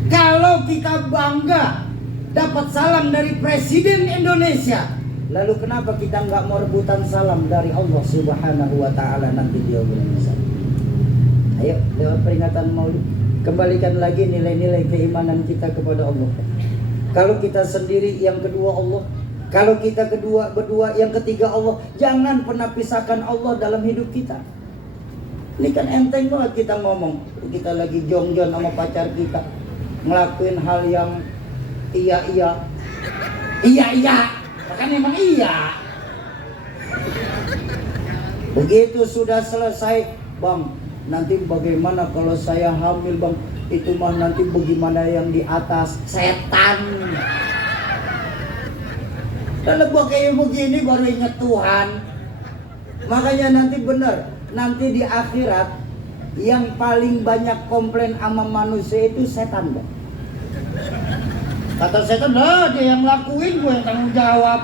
Kalau kita bangga dapat salam dari Presiden Indonesia, lalu kenapa kita nggak mau rebutan salam dari Allah Subhanahu wa Ta'ala nanti di yaumil hisab? Ayo, lewat peringatan Maulid, kembalikan lagi nilai-nilai keimanan kita kepada Allah. Kalau kita sendiri, yang kedua Allah. Kalau kita berdua, yang ketiga Allah. Jangan pernah pisahkan Allah dalam hidup kita. Ini kan enteng banget kita ngomong. Kita lagi jongjon sama pacar kita, ngelakuin hal yang iya, kan emang iya. Begitu sudah selesai, bang, nanti bagaimana kalau saya hamil, bang? Itu mah nanti bagaimana yang di atas? Setan. Kalau gua kayak begini baru ingat Tuhan. Makanya nanti benar, nanti di akhirat yang paling banyak komplain sama manusia itu setan, bang. Kata setan, lah dia yang lakuin, gue yang tanggung jawab.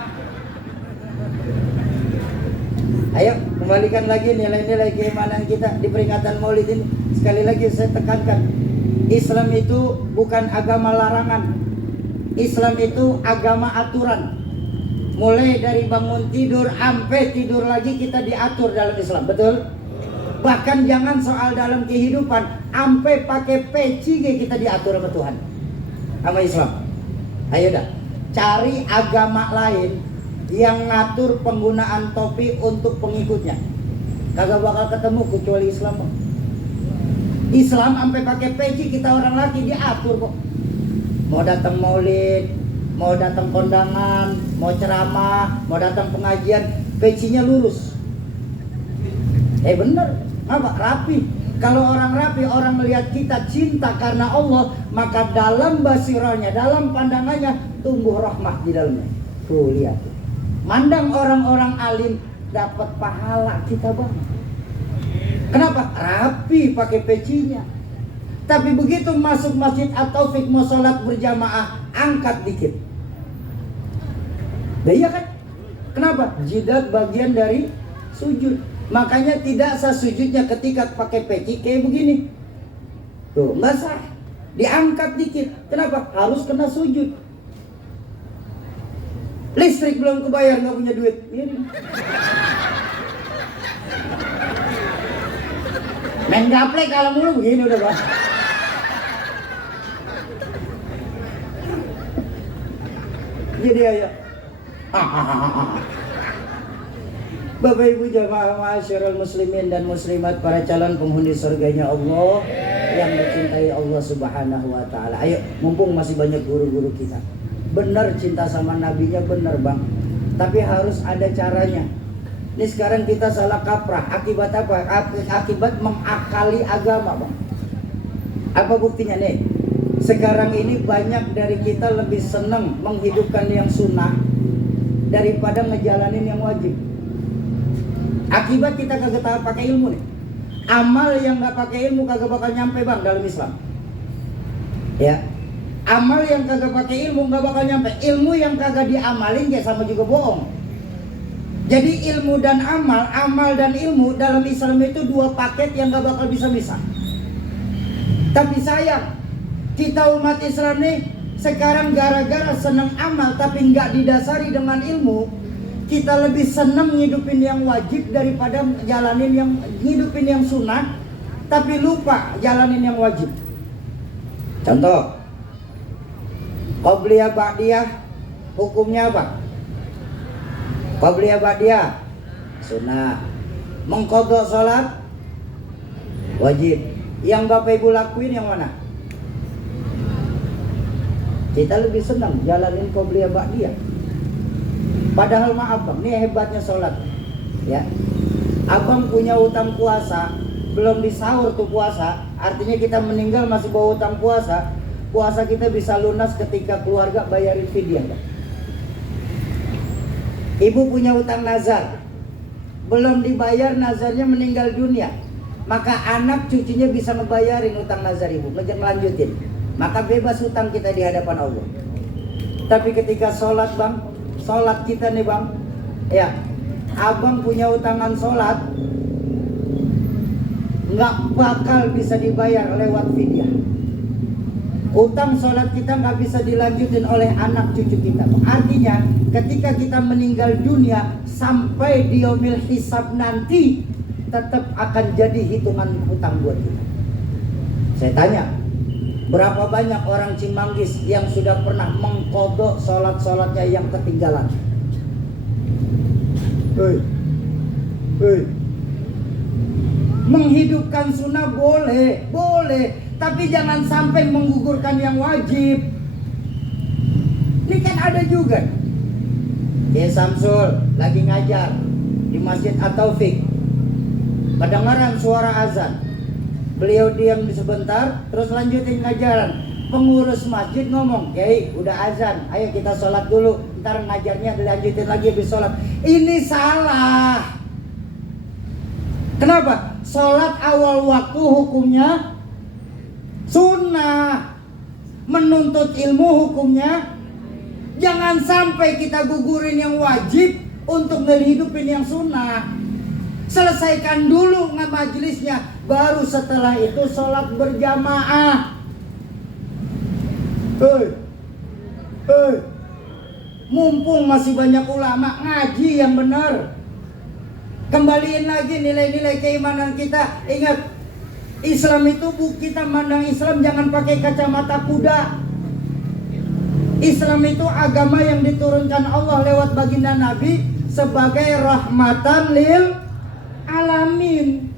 Ayo kembalikan lagi nilai-nilai keimanan kita di peringatan Maulid ini. Sekali lagi saya tekankan, Islam itu bukan agama larangan. Islam itu agama aturan. Mulai dari bangun tidur sampai tidur lagi kita diatur dalam Islam, betul? Bahkan jangan soal dalam kehidupan, sampai pakai peci kita diatur sama Tuhan, sama Islam. Ayo dah, cari agama lain yang ngatur penggunaan topi untuk pengikutnya. Kagak bakal ketemu kecuali Islam, kok. Islam sampai pakai peci, kita orang laki diatur kok. Mau datang maulid, mau datang kondangan, mau ceramah, mau datang pengajian, pecinya lurus. Bener, apa? Rapi. Kalau orang rapi, orang melihat kita cinta karena Allah, maka dalam basirahnya, dalam pandangannya tumbuh rahmat di dalamnya. Tuh lihat, mandang orang-orang alim dapat pahala kita banget. Kenapa? Rapi pakai pecinya. Tapi begitu masuk masjid At-Taufik mau sholat berjamaah, angkat dikit. Iya kan? Kenapa? Jidat bagian dari sujud. Makanya tidak sah sujudnya ketika pakai peci kayak begini. Tuh, nggak sah. Diangkat dikit. Kenapa? Harus kena sujud. Listrik belum kebayar, nggak punya duit. Ini. Main gaplek kalau mulu begini udah, Bang. Jadi ayo. Bapak Ibu jamaah ma'asyiral muslimin dan muslimat, para calon penghuni surganya Allah yang dicintai Allah Subhanahu wa Ta'ala. Ayo, mumpung masih banyak guru-guru kita. Benar cinta sama nabinya, benar bang. Tapi harus ada caranya. Ini sekarang kita salah kaprah. Akibat apa? Akibat mengakali agama, bang. Apa buktinya nih? Sekarang ini banyak dari kita lebih senang menghidupkan yang sunnah daripada ngejalanin yang wajib. Akibat kita kagak tahu pakai ilmu nih. Amal yang nggak pakai ilmu kagak bakal nyampe bang dalam Islam. Ya, amal yang kagak pakai ilmu nggak bakal nyampe. Ilmu yang kagak diamalin ya sama juga bohong. Jadi ilmu dan amal dan ilmu dalam Islam itu dua paket yang nggak bakal bisa misah. Tapi sayang, kita umat Islam nih sekarang gara-gara senang amal tapi nggak didasari dengan ilmu, kita lebih senang ngidupin yang wajib daripada ngidupin yang sunnah, tapi lupa jalanin yang wajib. Contoh, Qobliyah Ba'diyah hukumnya apa? Qobliyah Ba'diyah sunnah. Mengqadha salat wajib. Yang Bapak Ibu lakuin yang mana? Kita lebih senang jalanin Qobliyah Ba'diyah. Padahal maaf bang, ini hebatnya sholat ya. Abang punya utang puasa, belum disahur tuh puasa, artinya kita meninggal masih bawa utang puasa. Puasa kita bisa lunas ketika keluarga bayarin fidyah bang. Ibu punya utang nazar, belum dibayar nazarnya meninggal dunia, maka anak cucunya bisa ngebayarin utang nazar ibu, ngelanjutin. Maka bebas utang kita di hadapan Allah. Tapi ketika sholat bang, sholat kita nih bang, ya, abang punya utangan sholat, nggak bakal bisa dibayar lewat fidyah. Utang sholat kita nggak bisa dilanjutin oleh anak cucu kita. Artinya ketika kita meninggal dunia sampai di yaumil hisab nanti tetap akan jadi hitungan utang buat kita. Saya tanya, berapa banyak orang Cimanggis yang sudah pernah mengqadha sholat-sholatnya yang ketinggalan? Menghidupkan sunnah boleh, tapi jangan sampai menggugurkan yang wajib. Ini kan ada juga. Ya Samsul lagi ngajar di Masjid At-Taufik, kedengaran suara azan. Beliau diam sebentar, terus lanjutin ngajaran. Pengurus masjid ngomong, "Kiai, udah azan, ayo kita sholat dulu, ntar ngajarnya dilanjutin lagi habis sholat." Ini salah. Kenapa? Sholat awal waktu hukumnya sunnah, menuntut ilmu hukumnya. Jangan sampai kita gugurin yang wajib untuk menghidupin yang sunnah. Selesaikan dulu majelisnya, baru setelah itu sholat berjamaah. Mumpung masih banyak ulama, ngaji yang benar. Kembaliin lagi nilai-nilai keimanan kita. Ingat, Islam itu kita mandang Islam jangan pakai kacamata kuda. Islam itu agama yang diturunkan Allah lewat baginda Nabi sebagai rahmatan lil alamin.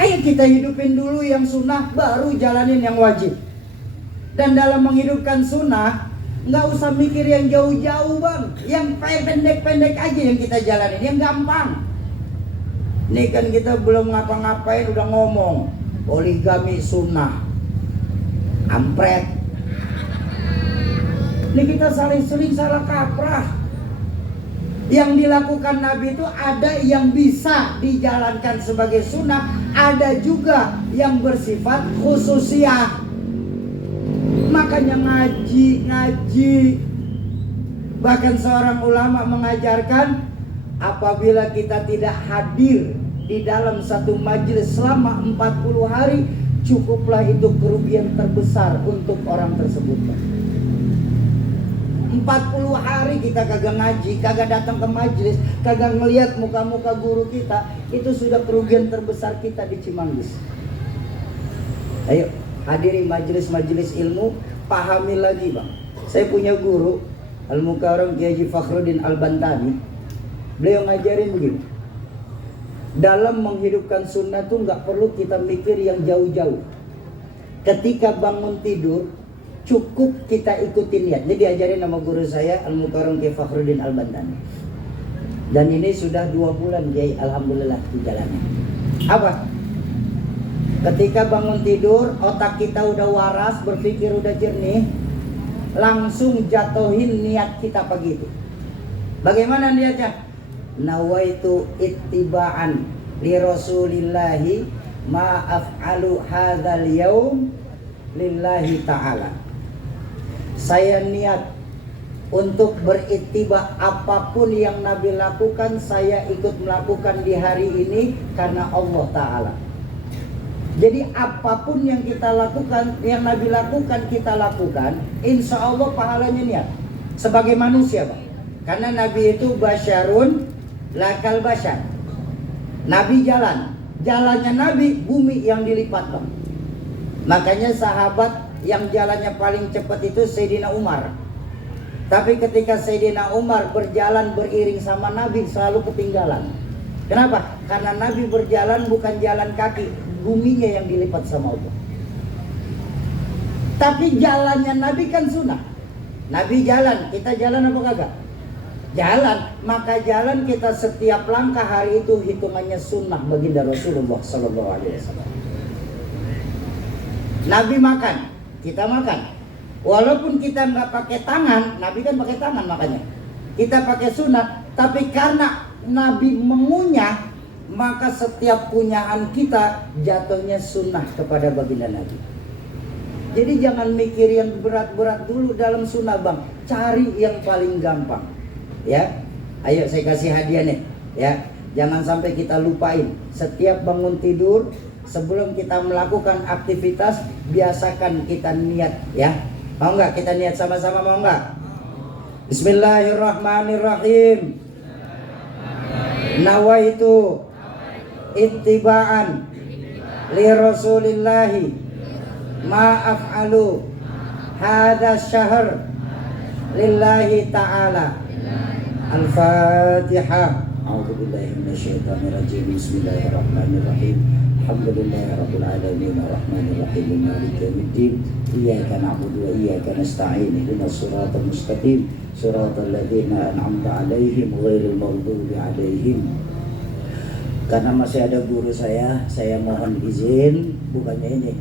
Ayo kita hidupin dulu yang sunnah, baru jalanin yang wajib. Dan dalam menghidupkan sunnah, nggak usah mikir yang jauh-jauh bang. Yang pendek-pendek aja yang kita jalanin, yang gampang. Ini kan kita belum ngapa-ngapain udah ngomong poligami sunnah, ampret. Ini kita sering salah kaprah. Yang dilakukan Nabi itu ada yang bisa dijalankan sebagai sunnah, ada juga yang bersifat khususiyah. Makanya ngaji. Bahkan seorang ulama mengajarkan, apabila kita tidak hadir di dalam satu majelis selama 40 hari, cukuplah itu kerugian terbesar untuk orang tersebut. 40 hari kita kagak ngaji, kagak datang ke majelis, kagak ngelihat muka-muka guru kita, itu sudah kerugian terbesar kita di Cimanggis. Ayo hadiri majelis-majelis ilmu, pahami lagi bang. Saya punya guru Al-Mukarram Kiai Haji Fakhruddin Al-Bantani. Beliau ngajarin begini, dalam menghidupkan sunnah tuh nggak perlu kita mikir yang jauh-jauh. Ketika bangun tidur, cukup kita ikutin niat. Ini diajarin sama guru saya Al-Mukarram Kiai Fakhruddin Al-Bantani. Dan ini sudah 2 bulan Kiai, alhamdulillah di jalannya. Apa? Ketika bangun tidur, otak kita udah waras, berpikir udah jernih, langsung jatuhin niat kita pagi itu. Bagaimana niatnya? Nawaitu ittiba'an li Rasulillahi ma af'alu hadzal yaum lillahi ta'ala. Saya niat untuk berittiba, apapun yang Nabi lakukan saya ikut melakukan di hari ini karena Allah Ta'ala. Jadi apapun yang kita lakukan, yang Nabi lakukan kita lakukan, insya Allah pahalanya niat. Sebagai manusia, Pak. Karena Nabi itu basyarun lakal basyar. Nabi jalan, jalannya Nabi bumi yang dilipat, Bang. Makanya sahabat yang jalannya paling cepat itu Sayyidina Umar. Tapi ketika Sayyidina Umar berjalan beriring sama Nabi selalu ketinggalan. Kenapa? Karena Nabi berjalan bukan jalan kaki, buminya yang dilipat sama Allah. Tapi jalannya Nabi kan sunnah. Nabi jalan, kita jalan apa kagak? Jalan, maka jalan kita setiap langkah hari itu hitungannya sunnah baginda Rasulullah SAW. Nabi makan, kita makan. Walaupun kita nggak pakai tangan, Nabi kan pakai tangan makanya. Kita pakai sunat, tapi karena Nabi mengunyah, maka setiap kunyahan kita jatuhnya sunnah kepada baginda Nabi. Jadi jangan mikir yang berat-berat dulu dalam sunnah, Bang. Cari yang paling gampang. Ya, ayo saya kasih hadiah nih. Ya, jangan sampai kita lupain. Setiap bangun tidur, sebelum kita melakukan aktivitas, biasakan kita niat, ya. Mau nggak kita niat sama-sama, mau nggak? Bismillahirrahmanirrahim. Nawaitu ittiba'an li Rasulillahi ma af'alu hadha syahr lillahi ta'ala. Al-Fatihah. A'udzubillahi minasyaitonir rajim. Bismillahirrahmanirrahim. Alhamdulillahirabbil alamin arrahmanir rahim maliki yaumiddin iyyaka na'budu wa iyyaka nasta'in ihdinas siratal mustaqim siratal ladzina an'amta 'alaihim ghairil maghdubi 'alaihim. Karena masih ada guru saya mohon izin bukannya ini.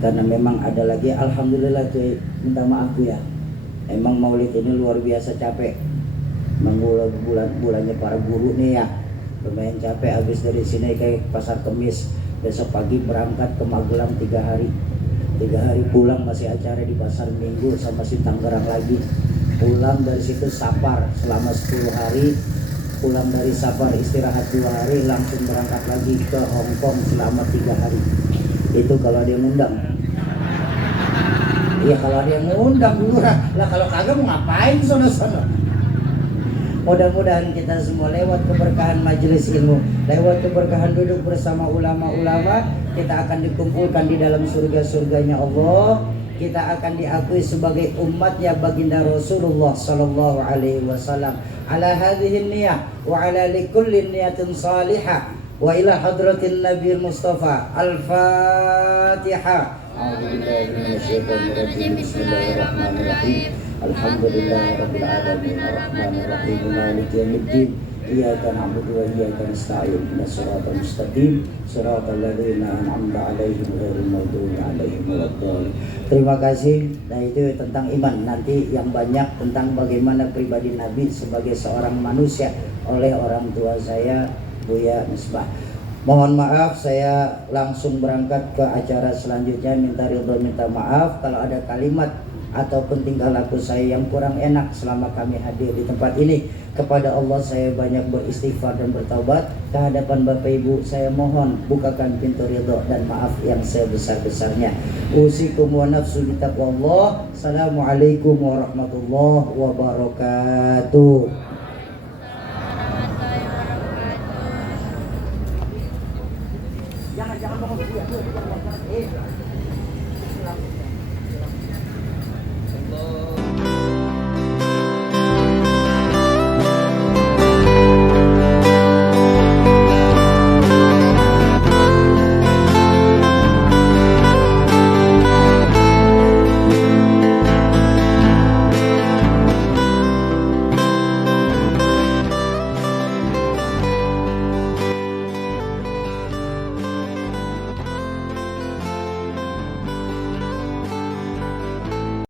Karena memang ada lagi, alhamdulillah tuh, minta maaf tuh ya. Emang maulid ini luar biasa capek. Bulannya para guru nih ya. Lumayan capek, habis dari sini kayak pasar Kemis. Besok pagi berangkat ke Magelang 3 hari. 3 hari pulang masih acara di pasar Minggu sama si Tangerang lagi. Pulang dari situ Sapar selama 10 hari. Pulang dari Sapar istirahat 2 hari, langsung berangkat lagi ke Hong Kong selama 3 hari. Itu kalau dia ngundang. Iya kalau dia ngundang dulu lah, kalau kagak mau ngapain sono-sono. Mudah-mudahan kita semua lewat keberkahan majelis ilmu, lewat keberkahan duduk bersama ulama-ulama, kita akan dikumpulkan di dalam surga-surganya Allah. Kita akan diakui sebagai umatnya baginda Rasulullah sallallahu alaihi wasallam. Ala hadhihi niyah wa ala likulli niyatin salihah wa ila hadratin Nabi Mustafa. Al-Fatihah. A'udzubillahi minasyaitonir rajim. Bismillahirrahmanirrahim. Alhamdulillahirabbil alamin arrahmanir rahim maliki yaumiddin iyyaka na'budu wa iyyaka nasta'in ihdinas siratal mustaqim siratal ladzina an'amta 'alaihim ghairil maghdubi 'alaihim waladdallin. Terima kasih. Nah itu tentang iman. Nanti yang banyak tentang bagaimana pribadi Nabi sebagai seorang manusia oleh orang tua saya Buya Misbah. Mohon maaf saya langsung berangkat ke acara selanjutnya. Minta ridho minta maaf kalau ada kalimat ataupun tingkah laku saya yang kurang enak selama kami hadir di tempat ini. Kepada Allah saya banyak beristighfar dan bertaubat. Kehadapan Bapak Ibu saya mohon bukakan pintu ridho dan maaf yang sebesar-besarnya. Usikum wa nafsu bitaqwallah. Assalamualaikum warahmatullahi wabarakatuh. Jangan bangun.